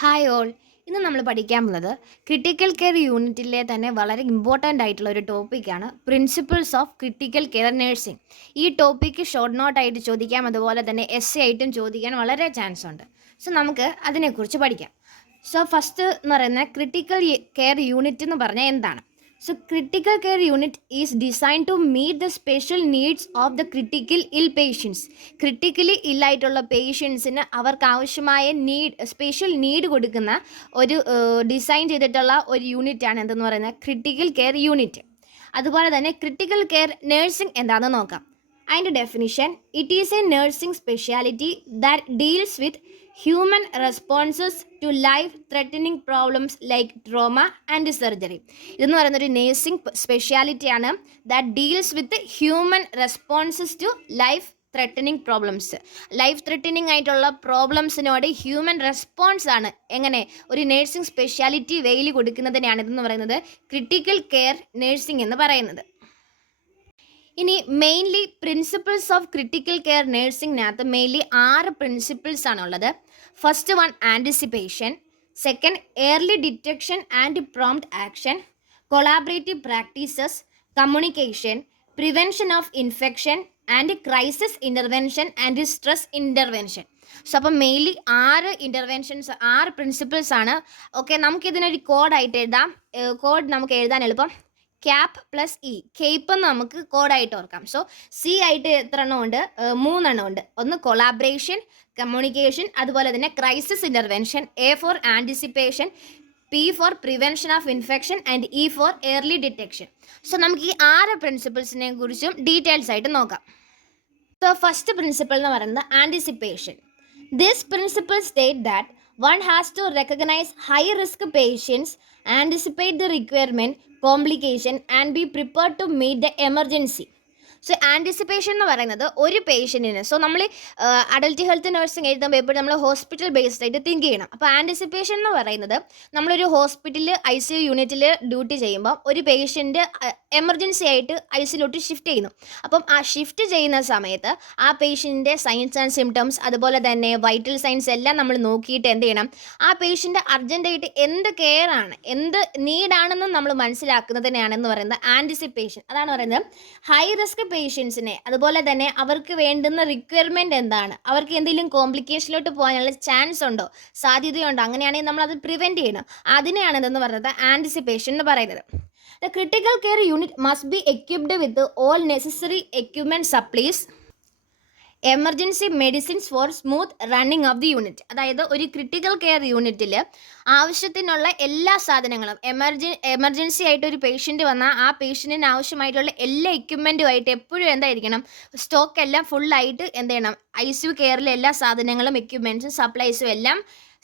Hi all. ഇന്ന് നമ്മൾ പഠിക്കാൻ പോകുന്നത് ക്രിട്ടിക്കൽ കെയർ യൂണിറ്റിലെ തന്നെ വളരെ ഇമ്പോർട്ടൻ്റ് ആയിട്ടുള്ള ഒരു ടോപ്പിക്കാണ് principles of critical care nursing. ഈ ടോപ്പിക്ക് ഷോർട്ട് നോട്ടായിട്ട് ചോദിക്കാം, അതുപോലെ തന്നെ എസ് ആയിട്ടും ചോദിക്കാൻ വളരെ ചാൻസ് ഉണ്ട്. സോ നമുക്ക് അതിനെക്കുറിച്ച് പഠിക്കാം. സോ ഫസ്റ്റ് എന്ന് പറയുന്നത് ക്രിട്ടിക്കൽ കെയർ യൂണിറ്റ് എന്ന് പറഞ്ഞാൽ എന്താണ്? So critical care unit is design to meet the special needs of the critical ill patients. Critically ഇല്ലായിട്ടുള്ള പേഷ്യൻസിന് അവർക്ക് ആവശ്യമായ സ്പെഷ്യൽ നീഡ് കൊടുക്കുന്ന ഒരു ഡിസൈൻ ചെയ്തിട്ടുള്ള ഒരു യൂണിറ്റാണ് എന്തെന്ന് പറയുന്നത് ക്രിട്ടിക്കൽ കെയർ യൂണിറ്റ്. അതുപോലെ തന്നെ ക്രിട്ടിക്കൽ കെയർ നഴ്സിംഗ് എന്താണെന്ന് നോക്കാം. അതിൻ്റെ definition: it is a nursing speciality that deals with human responses to life threatening problems like trauma and surgery. ഇതെന്ന് പറയുന്ന ഒരു നേഴ്സിംഗ് സ്പെഷ്യാലിറ്റിയാണ് that deals with human responses to life threatening problems. Life threatening ആയിട്ടുള്ള പ്രോബ്ലംസിനോട് human response ആണ് എങ്ങനെ ഒരു nursing speciality വെയിൽ കൊടുക്കുന്നതിനെയാണ് ഇതെന്ന് പറയുന്നത് ക്രിട്ടിക്കൽ കെയർ നഴ്സിംഗ് എന്ന് പറയുന്നത്. ഇനി mainly principles of critical care നഴ്സിംഗിനകത്ത് മെയിൻലി 6 പ്രിൻസിപ്പിൾസ് ആണുള്ളത്. First one anticipation, second early detection and prompt action, collaborative practices, communication, prevention of infection and crisis intervention and stress intervention. So അപ്പം mainly 6 principles ആണ്. Okay, നമുക്കിതിനൊരു കോഡായിട്ട് എഴുതാം. Code നമുക്ക് എഴുതാൻ എളുപ്പം ക്യാപ് പ്ലസ് ഇ, കേപ്പ് എന്ന് നമുക്ക് കോഡായിട്ട് ഓർക്കാം. സോ സി ആയിട്ട് എത്ര എണ്ണം ഉണ്ട്? 3 എണ്ണം ഉണ്ട്. ഒന്ന് കൊളാബറേഷൻ, കമ്മ്യൂണിക്കേഷൻ, അതുപോലെ തന്നെ crisis intervention. A for anticipation, P for prevention of infection and E for early detection. So നമുക്ക് ഈ 6 പ്രിൻസിപ്പിൾസിനെ കുറിച്ചും ഡീറ്റെയിൽസ് ആയിട്ട് നോക്കാം. സോ ഫസ്റ്റ് പ്രിൻസിപ്പിൾ എന്ന് പറയുന്നത് anticipation. This principle state that one has to recognize high risk patients, anticipate the requirement, complication and be prepared to meet the emergency. So anticipation എന്ന് പറയുന്നത് ഒരു പേഷ്യൻറ്റിന്, സോ നമ്മൾ അഡൽട്ട് ഹെൽത്ത് നഴ്സിംഗ് എഴുതുമ്പോൾ എപ്പോഴും നമ്മൾ hospital based ആയിട്ട് think ചെയ്യണം. അപ്പോൾ ആൻറ്റിസിപ്പേഷൻ എന്ന് പറയുന്നത് നമ്മളൊരു ഹോസ്പിറ്റലിൽ ICU യൂണിറ്റിൽ ഡ്യൂട്ടി ചെയ്യുമ്പോൾ ഒരു പേഷ്യൻറ്റ് എമർജൻസി ആയിട്ട് ICUലോട്ട് ഷിഫ്റ്റ് ചെയ്യുന്നു. അപ്പം ആ ഷിഫ്റ്റ് ചെയ്യുന്ന സമയത്ത് ആ പേഷ്യൻറ്റിൻ്റെ സൈൻസ് ആൻഡ് സിംറ്റംസ്, അതുപോലെ തന്നെ വൈറ്റൽ സൈൻസ് എല്ലാം നമ്മൾ നോക്കിയിട്ട് എന്ത് ചെയ്യണം, ആ പേഷ്യൻ്റ് അർജൻറ്റായിട്ട് എന്ത് കെയർ ആണ്, എന്ത് നീഡാണെന്നും നമ്മൾ മനസ്സിലാക്കുന്നതിനെയാണെന്ന് പറയുന്നത് ആൻറ്റിസിപ്പേഷൻ. അതാണ് പറയുന്നത് ഹൈ റിസ്ക് പേഷ്യൻസിനെ, അതുപോലെ തന്നെ അവർക്ക് വേണ്ടുന്ന റിക്വയർമെൻറ്റ് എന്താണ്, അവർക്ക് എന്തെങ്കിലും കോംപ്ലിക്കേഷനിലോട്ട് പോകാനുള്ള ചാൻസ് ഉണ്ടോ, സാധ്യതയുണ്ടോ, അങ്ങനെയാണെങ്കിൽ നമ്മൾ അത് പ്രിവെൻറ്റ് ചെയ്യണം. അതിനെയാണ് ഇതെന്ന് പറയുന്നത് ആൻറ്റിസിപ്പേഷൻ എന്ന് പറയുന്നത്. The critical care unit must be equipped with all necessary equipment, supplies, emergency medicines for smooth running of the unit. അതായത് ഒരു ക്രിട്ടിക്കൽ കെയർ യൂണിറ്റിൽ ആവശ്യത്തിനുള്ള എല്ലാ സാധനങ്ങളും, എമർജൻസി ആയിട്ട് ഒരു പേഷ്യൻറ്റ് വന്നാൽ ആ പേഷ്യൻറ്റിന് ആവശ്യമായിട്ടുള്ള എല്ലാ എക്യുപ്മെൻറ്റുമായിട്ട് എപ്പോഴും എന്തായിരിക്കണം, സ്റ്റോക്ക് എല്ലാം ഫുള്ളായിട്ട് എന്ത് ചെയ്യണം, ICU കെയറിലെ എല്ലാ സാധനങ്ങളും എക്യുപ്മെൻറ്റ്സും സപ്ലൈസും എല്ലാം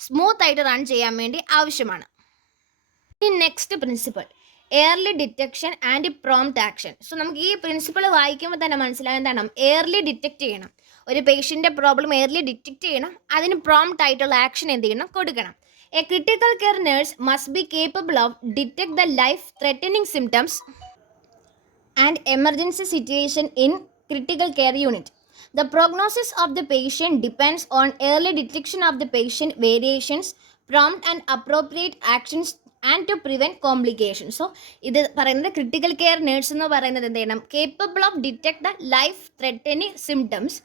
സ്മൂത്ത് ആയിട്ട് റൺ ചെയ്യാൻ വേണ്ടി ആവശ്യമാണ്. ഇനി next principle early detection and prompt action. So നമുക്ക് ഈ പ്രിൻസിപ്പിൾ വായിക്കുമ്പോൾ തന്നെ മനസ്സിലാകും എന്താണ്, ഏർലി ഡിറ്റക്റ്റ് ചെയ്യണം, ഒരു പേഷ്യൻ്റെ പ്രോബ്ലം ഏർലി ഡിറ്റക്റ്റ് ചെയ്യണം, അതിന് പ്രോംപ്റ്റ് ആയിട്ടുള്ള ആക്ഷൻ എന്ത് ചെയ്യണം, കൊടുക്കണം. A critical care nurse must be capable of detect the life threatening symptoms and emergency situation in critical care unit. The prognosis of the patient depends on early detection of the patient variations, prompt and appropriate actions and to prevent complication. So ഇത് പറയുന്നത് critical care nurse എന്ന് പറയുന്നത് എന്ത് ചെയ്യണം, capable of detect the life threatening symptoms,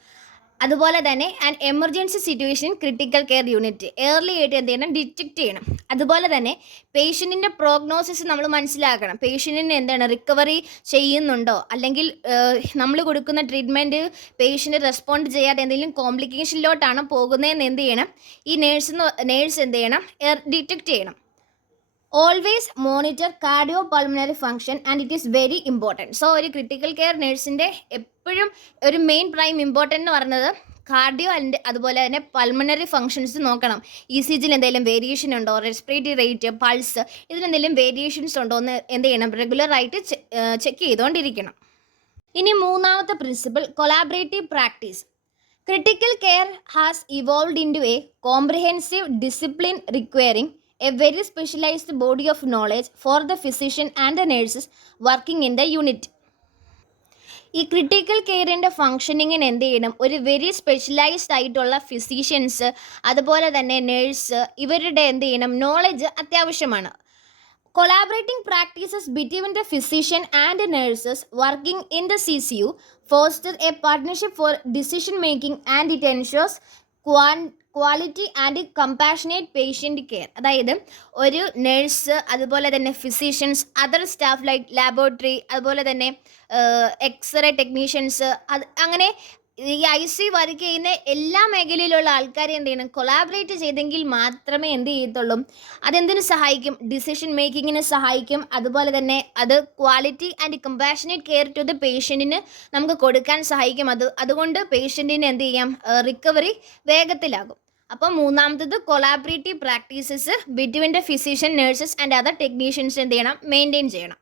അതുപോലെ തന്നെ and emergency situation critical care unit early ആയിട്ട് എന്ത് ചെയ്യണം, ഡിറ്റക്ട് ചെയ്യണം. അതുപോലെ തന്നെ പേഷ്യൻറ്റിൻ്റെ പ്രോഗ്നോസിസ് നമ്മൾ മനസ്സിലാക്കണം. പേഷ്യൻറ്റിന് എന്താണ്, റിക്കവറി ചെയ്യുന്നുണ്ടോ, അല്ലെങ്കിൽ നമ്മൾ കൊടുക്കുന്ന ട്രീറ്റ്മെൻറ്റ് പേഷ്യൻറ്റ് റെസ്പോണ്ട് ചെയ്യാതെ എന്തെങ്കിലും കോംപ്ലിക്കേഷനിലോട്ടാണ് പോകുന്നതെന്ന് എന്ത് ചെയ്യണം, ഈ നേഴ്സ് എന്ത് ചെയ്യണം, ഡിറ്റക്ട് ചെയ്യണം. Always monitor cardio pulmonary function and it is very important. So ഒരു ക്രിട്ടിക്കൽ കെയർ നേഴ്സിൻ്റെ എപ്പോഴും ഒരു മെയിൻ പ്രൈം ഇമ്പോർട്ടൻ്റ് എന്ന് പറയുന്നത് കാർഡിയോ ആൻഡ് അതുപോലെ തന്നെ പൾമണറി ഫങ്ഷൻസ് നോക്കണം. ECGയിൽ എന്തെങ്കിലും വേരിയേഷൻ ഉണ്ടോ, റെസ്പിറേറ്ററി റേറ്റ്, പൾസ്, ഇതിലെന്തെങ്കിലും വേരിയേഷൻസ് ഉണ്ടോ എന്ന് എന്ത് ചെയ്യണം, റെഗുലറായിട്ട് ചെക്ക് ചെയ്തുകൊണ്ടിരിക്കണം. ഇനി മൂന്നാമത്തെ principle collaborative practice. Critical care has evolved into a comprehensive discipline requiring a very specialized body of knowledge for the physician and the nurses working in the unit. ഈ critical കെയറിൻ്റെ ഫങ്ഷനിങ്ങിന് എന്ത് ചെയ്യണം, ഒരു very specialised ആയിട്ടുള്ള ഫിസീഷ്യൻസ്, അതുപോലെ തന്നെ nurse, ഇവരുടെ എന്ത് ചെയ്യണം, നോളജ് അത്യാവശ്യമാണ്. Collaborating practices between the physician and the nurses working in the CCU foster a partnership for decision making and it ensures quality and compassionate patient care. അതായത് ഒരു നേഴ്സ്, അതുപോലെ തന്നെ ഫിസീഷ്യൻസ്, അതർ സ്റ്റാഫ് ലൈക്ക് ലാബോറട്ടറി, അതുപോലെ തന്നെ x-ray technicians, അങ്ങനെ ഈ ICU work ചെയ്യുന്ന എല്ലാ മേഖലയിലുള്ള ആൾക്കാരെ എന്ത് ചെയ്യണം, കൊളാബറേറ്റ് ചെയ്തെങ്കിൽ മാത്രമേ എന്ത് ചെയ്യത്തുള്ളൂ, അതെന്തിനു സഹായിക്കും, ഡിസിഷൻ മേക്കിങ്ങിന് സഹായിക്കും. അതുപോലെ തന്നെ അത് quality and compassionate care to the പേഷ്യൻറ്റിന് നമുക്ക് കൊടുക്കാൻ സഹായിക്കും. അതുകൊണ്ട് പേഷ്യൻറ്റിന് എന്ത് ചെയ്യാം, റിക്കവറി വേഗത്തിലാകും. അപ്പോൾ മൂന്നാമത്തത് collaborative practices between the physician, nurses and other technicians എന്ത് ചെയ്യണം, മെയിൻറ്റെയിൻ ചെയ്യണം.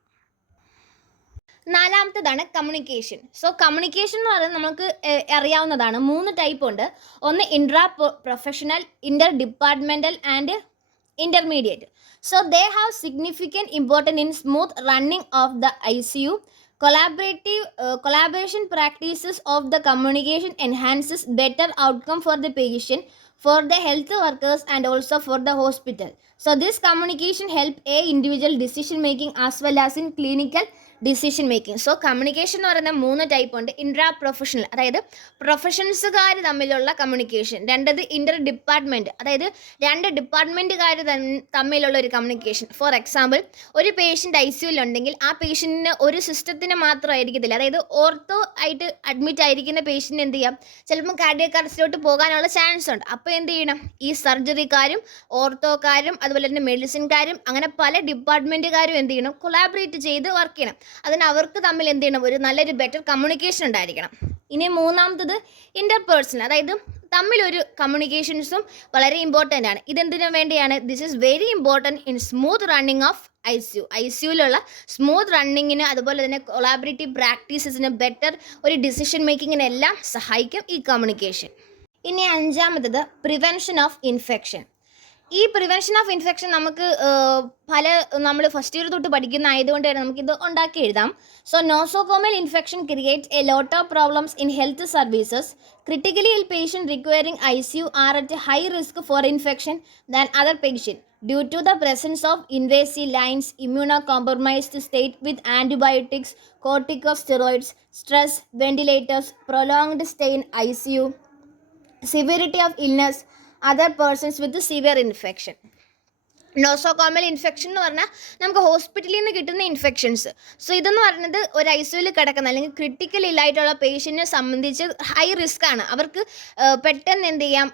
നാലാമത്തതാണ് കമ്മ്യൂണിക്കേഷൻ. സോ കമ്മ്യൂണിക്കേഷൻ എന്ന് പറയുന്നത് നമുക്ക് അറിയാവുന്നതാണ്. 3 ടൈപ്പ് ഉണ്ട്. ഒന്ന് intra professional, Inter departmental and intermediate. So they have significant importance in smooth running of the ICU. Collaboration practices of the communication enhances better outcome for the patient, for the health workers and also for the hospital. So this communication help a individual decision making as well as in clinical decision making. So communication എന്ന് പറയുന്ന 3 type ഉണ്ട്. Intra professional, അതായത് പ്രൊഫഷൻസുകാർ തമ്മിലുള്ള communication. രണ്ടത് ഇൻ്റർ department, അതായത് 2 ഡിപ്പാർട്ട്മെൻറ്റുകാർ തമ്മിലുള്ള ഒരു communication. For example, ഒരു patient ICUവിലുണ്ടെങ്കിൽ ആ പേഷ്യൻറ്റിന് ഒരു സിസ്റ്റത്തിന് മാത്രമായിരിക്കത്തില്ല. അതായത് ഓർത്തോ ആയിട്ട് അഡ്മിറ്റ് ആയിരിക്കുന്ന പേഷ്യൻ്റ് എന്ത് ചെയ്യാം, ചിലപ്പം കാർഡിയക് അറസ്റ്റിലോട്ട് പോകാനുള്ള ചാൻസ് ഉണ്ട്. അപ്പോൾ എന്ത് ചെയ്യണം, ഈ സർജറിക്കാരും ഓർത്തോക്കാരും അതുപോലെ തന്നെ മെഡിസിൻകാരും അങ്ങനെ പല ഡിപ്പാർട്ട്മെൻറ്റുകാരും എന്ത് ചെയ്യണം, കൊളാബറേറ്റ് ചെയ്ത് വർക്ക് ചെയ്യണം. അതിന് അവർക്ക് തമ്മിൽ എന്ത് ചെയ്യണം, ഒരു നല്ലൊരു ബെറ്റർ കമ്മ്യൂണിക്കേഷൻ ഉണ്ടായിരിക്കണം. ഇനി മൂന്നാമത്തത് ഇൻ്റർപേഴ്സണൽ, അതായത് തമ്മിലൊരു കമ്മ്യൂണിക്കേഷൻസും വളരെ ഇമ്പോർട്ടൻ്റ് ആണ്. ഇതെന്തിനു വേണ്ടിയാണ്, this is very important in smooth running of ICUവിലുള്ള സ്മൂത്ത് റണ്ണിങ്ങിന്, അതുപോലെ തന്നെ കൊളാബറേറ്റീവ് പ്രാക്ടീസസിന്, ബെറ്റർ ഒരു ഡിസിഷൻ മേക്കിങ്ങിനെല്ലാം സഹായിക്കും ഈ കമ്മ്യൂണിക്കേഷൻ. ഇനി അഞ്ചാമത്തത് പ്രിവെൻഷൻ ഓഫ് ഇൻഫെക്ഷൻ. ഈ പ്രിവെൻഷൻ ഓഫ് ഇൻഫെക്ഷൻ നമുക്ക് നമ്മൾ ഫസ്റ്റ് ഇയർ തൊട്ട് പഠിക്കുന്ന ആയതുകൊണ്ട് തന്നെ നമുക്കിത് ഉണ്ടാക്കി എഴുതാം. So nosocomial infection create a lot of problems in health services. Critically ill patient requiring ICU are at high risk for infection than other patient due to the presence of invasive lines, immunocompromised state with antibiotics, corticosteroids, stress, ventilators, prolonged stay in ICU, severity of illness, other persons with severe infection. Nosocomial infection എന്ന് പറഞ്ഞാൽ നമുക്ക് ഹോസ്പിറ്റലിൽ നിന്ന് കിട്ടുന്ന infections. So ഇതെന്ന് പറയുന്നത് ഒരു ICUവിൽ കിടക്കുന്ന അല്ലെങ്കിൽ ക്രിട്ടിക്കൽ ഇല്ലായിട്ടുള്ള പേഷ്യൻറ്റിനെ സംബന്ധിച്ച് ഹൈ റിസ്ക് ആണ്. അവർക്ക് പെട്ടെന്ന് എന്ത് ചെയ്യാം,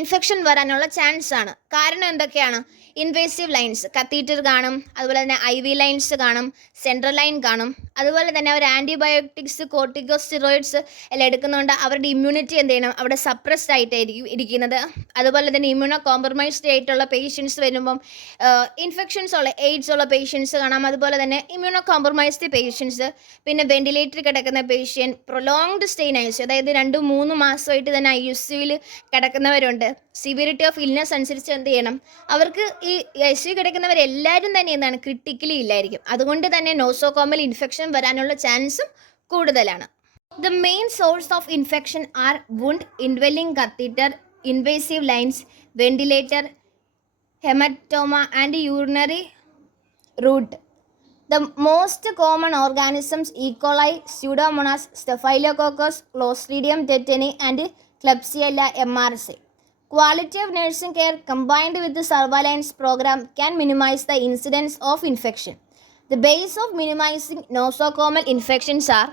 ഇൻഫെക്ഷൻ വരാനുള്ള ചാൻസ് ആണ്. കാരണം എന്തൊക്കെയാണ്, ഇൻവേസീവ് ലൈൻസ്, കത്തീറ്റർ കാണും, അതുപോലെ തന്നെ IV ലൈൻസ് കാണും, സെൻട്രൽ ലൈൻ കാണും, അതുപോലെ തന്നെ അവർ ആൻറ്റിബയോട്ടിക്സ്, കോർട്ടിക്കോസ്റ്റെറോയിഡ്സ് എല്ലാം എടുക്കുന്നതുകൊണ്ട് അവരുടെ ഇമ്മ്യൂണിറ്റി എന്ത് ചെയ്യണം, അവിടെ സപ്രസ്ഡ് ആയിട്ടായിരിക്കും ഇരിക്കുന്നത്. അതുപോലെ തന്നെ ഇമ്മ്യൂണോ കോംപ്രമൈസ്ഡ് ആയിട്ടുള്ള പേഷ്യൻസ് വരുമ്പം ഇൻഫെക്ഷൻസ് ഉള്ള എയ്ഡ്സ് ഉള്ള പേഷ്യൻസ് കാണാം, അതുപോലെ തന്നെ ഇമ്മ്യൂണോ കോംപ്രമൈസ്ഡ് പേഷ്യൻസ്, പിന്നെ വെന്റിലേറ്ററിൽ കിടക്കുന്ന patient, prolonged stay in ICU, അതായത് 2-3 മാസമായിട്ട് തന്നെ ICUവിൽ കിടക്കുന്നവരുണ്ട്. സിവിയറിറ്റി ഓഫ് ഇൽനെസ് അനുസരിച്ച് എന്ത് ചെയ്യണം, അവർക്ക് ഈ ICU കിടക്കുന്നവരെല്ലാവരും തന്നെ എന്താണ്, ക്രിട്ടിക്കലി ഇല്ലായിരിക്കും. അതുകൊണ്ട് തന്നെ നോസോകോമൽ ഇൻഫെക്ഷൻ വരാനുള്ള ചാൻസും കൂടുതലാണ്. The main source of infection are wound, indwelling catheter, invasive lines, ventilator, haematoma and urinary route. The most common organisms E. coli, Pseudomonas, Staphylococcus, Clostridium tetani and Klebsiella MRSA. Quality of nursing care combined with the surveillance program can minimize the incidence of infection. The base of minimizing nosocomial infections are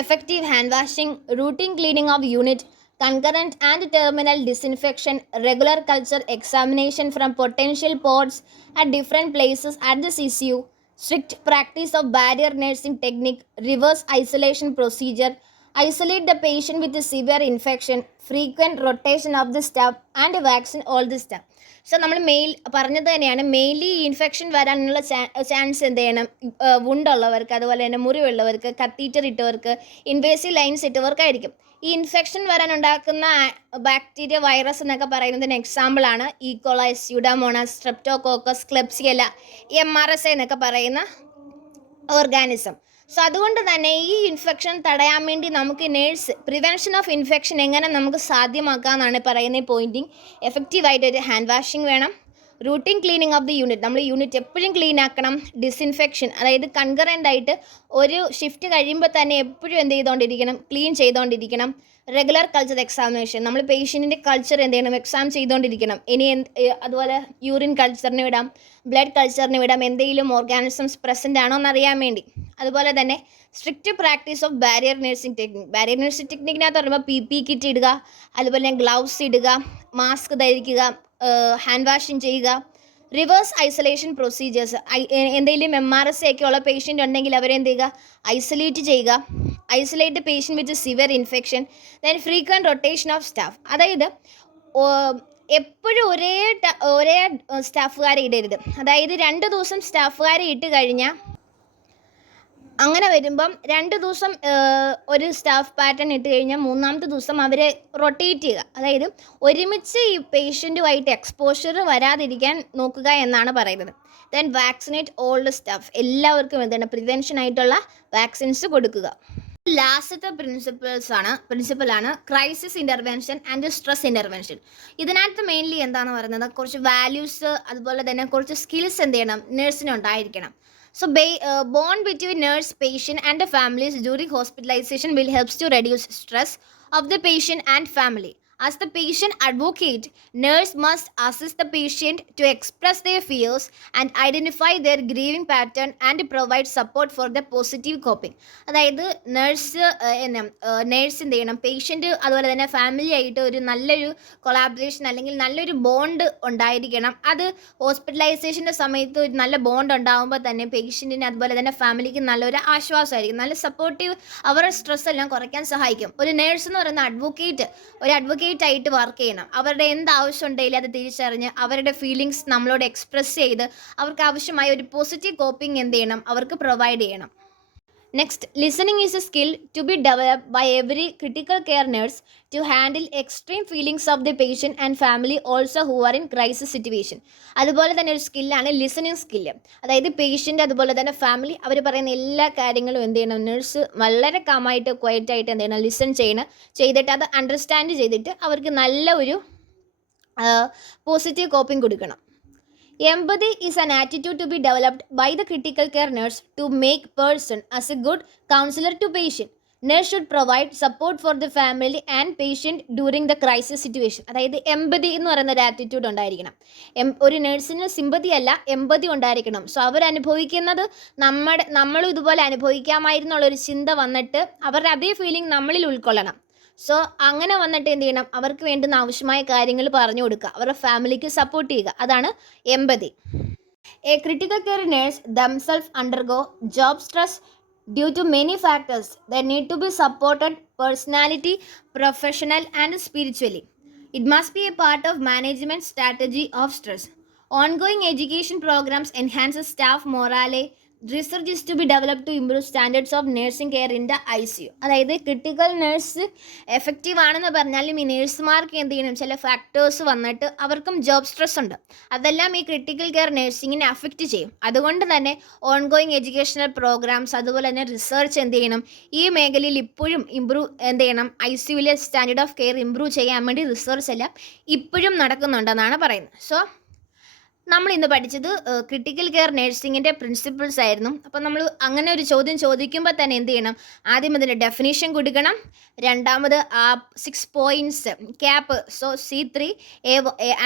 effective hand washing, routine cleaning of unit, concurrent and terminal disinfection, regular culture examination from potential pods at different places at the CCU, strict practice of barrier nursing technique, reverse isolation procedure, isolate the patient with a severe infection, frequent rotation of the staff and vaccine all the staff. So നമ്മൾ പറഞ്ഞത് തന്നെയാണ്, mainly infection വരാനുള്ള chance എന്ത് ചെയ്യണം, വുണ്ടുള്ളവർക്ക്, അതുപോലെ തന്നെ മുറിവുള്ളവർക്ക്, catheter ഇട്ടവർക്ക്, invasive lines ഇട്ടവർക്കായിരിക്കും. ഈ infection വരാനുണ്ടാക്കുന്ന bacteria, virus എന്നൊക്കെ പറയുന്നതിന് എക്സാമ്പിളാണ് E. coli, Pseudomonas, Streptococcus, Klebsiella, MRSA എന്നൊക്കെ പറയുന്ന ഓർഗാനിസം. സോ അതുകൊണ്ട് തന്നെ ഈ ഇൻഫെക്ഷൻ തടയാൻ വേണ്ടി നമുക്ക് പ്രിവെൻഷൻ ഓഫ് ഇൻഫെക്ഷൻ എങ്ങനെ നമുക്ക് സാധ്യമാക്കാമെന്നാണ് പറയുന്ന പോയിൻറ്റിങ്. എഫക്റ്റീവായിട്ടൊരു ഹാൻഡ് വാഷിംഗ് വേണം. Routine cleaning of the unit, നമ്മൾ യൂണിറ്റ് എപ്പോഴും ക്ലീൻ ആക്കണം. ഡിസിൻഫെക്ഷൻ, അതായത് കൺകറൻ്റ് ആയിട്ട് ഒരു ഷിഫ്റ്റ് കഴിയുമ്പോൾ തന്നെ എപ്പോഴും എന്ത് ചെയ്തുകൊണ്ടിരിക്കണം, ക്ലീൻ ചെയ്തുകൊണ്ടിരിക്കണം. റെഗുലർ കൾച്ചർ എക്സാമിനേഷൻ, നമ്മൾ പേഷ്യൻറ്റിൻ്റെ കൾച്ചർ എന്ത് ചെയ്യണം, എക്സാം ചെയ്തുകൊണ്ടിരിക്കണം. ഇനി അതുപോലെ യൂറിൻ കൾച്ചറിന് വിടാം, ബ്ലഡ് കൾച്ചറിന് വിടാം, എന്തെങ്കിലും ഓർഗാനിസംസ് പ്രസൻ്റ് ആണോ എന്നറിയാൻ വേണ്ടി. അതുപോലെ തന്നെ strict practice of barrier nursing technique. Barrier nursing ടെക്നിക്കിനകത്ത് പറയുമ്പോൾ PP കിറ്റ് ഇടുക, അതുപോലെ തന്നെ ഗ്ലൗസ് ഇടുക, മാസ്ക് ധരിക്കുക, ഹാൻഡ് വാഷിംഗ് ചെയ്യുക. റിവേഴ്സ് ഐസൊലേഷൻ പ്രൊസീജിയേഴ്സ്, എന്തെങ്കിലും MRSA ഒക്കെ ഉള്ള പേഷ്യൻ്റ് ഉണ്ടെങ്കിൽ അവരെന്ത് ചെയ്യുക, ഐസൊലേറ്റ് ചെയ്യുക. Isolate patient with severe infection. Then frequent rotation of staff, അതായത് എപ്പോഴും ഒരേ സ്റ്റാഫുകാരെ ഇടരുത്. അതായത് 2 ദിവസം സ്റ്റാഫുകാരെ ഇട്ട് കഴിഞ്ഞാൽ, അങ്ങനെ വരുമ്പം 2 ദിവസം ഒരു സ്റ്റാഫ് പാറ്റേൺ ഇട്ട് കഴിഞ്ഞാൽ 3-ാമത്തെ ദിവസം അവരെ റൊട്ടേറ്റ് ചെയ്യുക. അതായത് ഒരുമിച്ച് ഈ പേഷ്യൻറ്റുമായിട്ട് എക്സ്പോഷർ വരാതിരിക്കാൻ നോക്കുക എന്നാണ് പറയുന്നത്. ദെൻ വാക്സിനേറ്റ് ഓൾഡ് സ്റ്റാഫ്, എല്ലാവർക്കും എന്താണ് പ്രിവെൻഷനായിട്ടുള്ള വാക്സിൻസ് കൊടുക്കുക. ലാസ്റ്റത്തെ പ്രിൻസിപ്പിളാണ് crisis intervention and stress intervention. ഇതിനകത്ത് മെയിൻലി എന്താണെന്ന് പറയുന്നത്, കുറച്ച് വാല്യൂസ് അതുപോലെ തന്നെ കുറച്ച് സ്കിൽസ് എന്ത് ചെയ്യണം, നഴ്സിന് ഉണ്ടായിരിക്കണം. So, bond between nurse, patient and the families during hospitalization will help to reduce stress of the patient and family. As the patient advocate, nurse must assist the patient to express their fears and identify their grieving pattern and provide support for the positive coping. അതായത് nurse എന്ത് ചെയ്യണം, patient അതുപോലെ തന്നെ family ആയിട്ട് ഒരു നല്ലൊരു collaboration അല്ലെങ്കിൽ നല്ലൊരു ബോണ്ട് ഉണ്ടായിരിക്കണം. അത് ഹോസ്പിറ്റലൈസേഷൻ്റെ സമയത്ത് ഒരു നല്ല ബോണ്ട് ഉണ്ടാകുമ്പോൾ തന്നെ പേഷ്യൻറ്റിന് അതുപോലെ തന്നെ ഫാമിലിക്ക് നല്ലൊരു ആശ്വാസമായിരിക്കും, നല്ല സപ്പോർട്ടീവ്, അവരുടെ സ്ട്രെസ് എല്ലാം കുറയ്ക്കാൻ സഹായിക്കും. ഒരു നേഴ്സ് എന്ന് പറയുന്ന അഡ്വക്കേറ്റ് ആയിട്ട് വർക്ക് ചെയ്യണം. അവരുടെ എന്ത് ആവശ്യം ഉണ്ടെങ്കിലും അത് തിരിച്ചറിഞ്ഞ് അവരുടെ ഫീലിങ്സ് നമ്മളോട് എക്സ്പ്രസ് ചെയ്ത് അവർക്ക് ആവശ്യമായ ഒരു പോസിറ്റീവ് കോപ്പിംഗ് എന്ത് ചെയ്യണം, അവർക്ക് പ്രൊവൈഡ് ചെയ്യണം. Next, listening is a skill to be developed by every critical care nurse to handle extreme feelings of the patient and family also who are in crisis situation. അതുപോലെ തന്നെ ഒരു സ്കില്ലാണ് listening skill. അതായത് patient അതുപോലെ തന്നെ family അവർ പറയുന്ന എല്ലാ കാര്യങ്ങളും എന്ത് ചെയ്യണം, നഴ്സ് വളരെ കാമായിട്ട് ക്വയറ്റായിട്ട് എന്ത് ചെയ്യണം, ലിസൺ ചെയ്തിട്ട് അത് അണ്ടർസ്റ്റാൻഡ് ചെയ്തിട്ട് അവർക്ക് നല്ല ഒരു പോസിറ്റീവ് കോപ്പിംഗ് കൊടുക്കണം. Empathy is an attitude to be developed by the critical care nurse to make person as a good counselor to patient. Nurse should provide support for the family and patient during the crisis situation. അതായത് എമ്പതി എന്ന് പറയുന്ന ഒരു attitude ഉണ്ടായിരിക്കണം. ഒരു നഴ്സിന് sympathy അല്ല, എമ്പതി ഉണ്ടായിരിക്കണം. So അവരനുഭവിക്കുന്നത് നമ്മളും ഇതുപോലെ അനുഭവിക്കാമായിരുന്നുള്ളൊരു ചിന്ത വന്നിട്ട് അവരുടെ അതേ ഫീലിംഗ് നമ്മളിൽ ഉൾക്കൊള്ളണം. സോ അങ്ങനെ വന്നിട്ട് എന്ത് ചെയ്യണം, അവർക്ക് വേണ്ടുന്ന ആവശ്യമായ കാര്യങ്ങൾ പറഞ്ഞു കൊടുക്കുക, അവരുടെ ഫാമിലിക്ക് സപ്പോർട്ട് ചെയ്യുക, അതാണ് empathy. A critical care nurse themself undergo job stress due to many factors that need to be supported personality, professional and spiritually. It must be a part of management strategy of stress. Ongoing education programmes enhances staff morale. Research is to be developed to improve standards of nursing care in the ICU. അതായത് critical nurse effective ആണെന്ന് പറഞ്ഞാലും ഈ നേഴ്സുമാർക്ക് എന്ത് ചെയ്യണം, ചില factors വന്നിട്ട് അവർക്കും job stress ഉണ്ട്. അതെല്ലാം ഈ ക്രിട്ടിക്കൽ കെയർ നഴ്സിങ്ങിനെ അഫക്റ്റ് ചെയ്യും. അതുകൊണ്ട് തന്നെ ഓൺഗോയിങ് എഡ്യൂക്കേഷണൽ പ്രോഗ്രാംസ് അതുപോലെ തന്നെ റിസർച്ച് എന്ത് ചെയ്യണം, ഈ മേഖലയിൽ ഇപ്പോഴും എന്ത് ചെയ്യണം, ICUവിലെ സ്റ്റാൻഡേർഡ് ഓഫ് കെയർ ഇംപ്രൂവ് ചെയ്യാൻ വേണ്ടി റിസർച്ച് എല്ലാം ഇപ്പോഴും നടക്കുന്നുണ്ടെന്നാണ് പറയുന്നത്. സോ നമ്മൾ ഇന്ന് പഠിച്ചത് ക്രിട്ടിക്കൽ കെയർ നഴ്സിങ്ങിൻ്റെ പ്രിൻസിപ്പിൾസ് ആയിരുന്നു. അപ്പോൾ നമ്മൾ അങ്ങനെ ഒരു ചോദ്യം ചോദിക്കുമ്പോൾ തന്നെ എന്ത് ചെയ്യണം, ആദ്യം അതിൻ്റെ ഡെഫിനേഷൻ കൊടുക്കണം, രണ്ടാമത് 6 points cap. So C3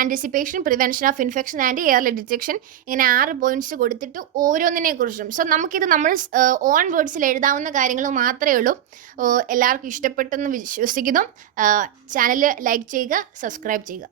anticipation, prevention of infection and early detection, ഇങ്ങനെ 6 പോയിൻറ്റ്സ് കൊടുത്തിട്ട് ഓരോന്നിനെ കുറിച്ചും. സോ നമുക്കിത് നമ്മൾ ഓൺ വേർഡ്സിൽ എഴുതാവുന്ന കാര്യങ്ങൾ മാത്രമേ ഉള്ളൂ. എല്ലാവർക്കും ഇഷ്ടപ്പെട്ടെന്ന് വിശ്വസിക്കുന്നു. ചാനൽ ലൈക്ക് ചെയ്യുക, സബ്സ്ക്രൈബ് ചെയ്യുക.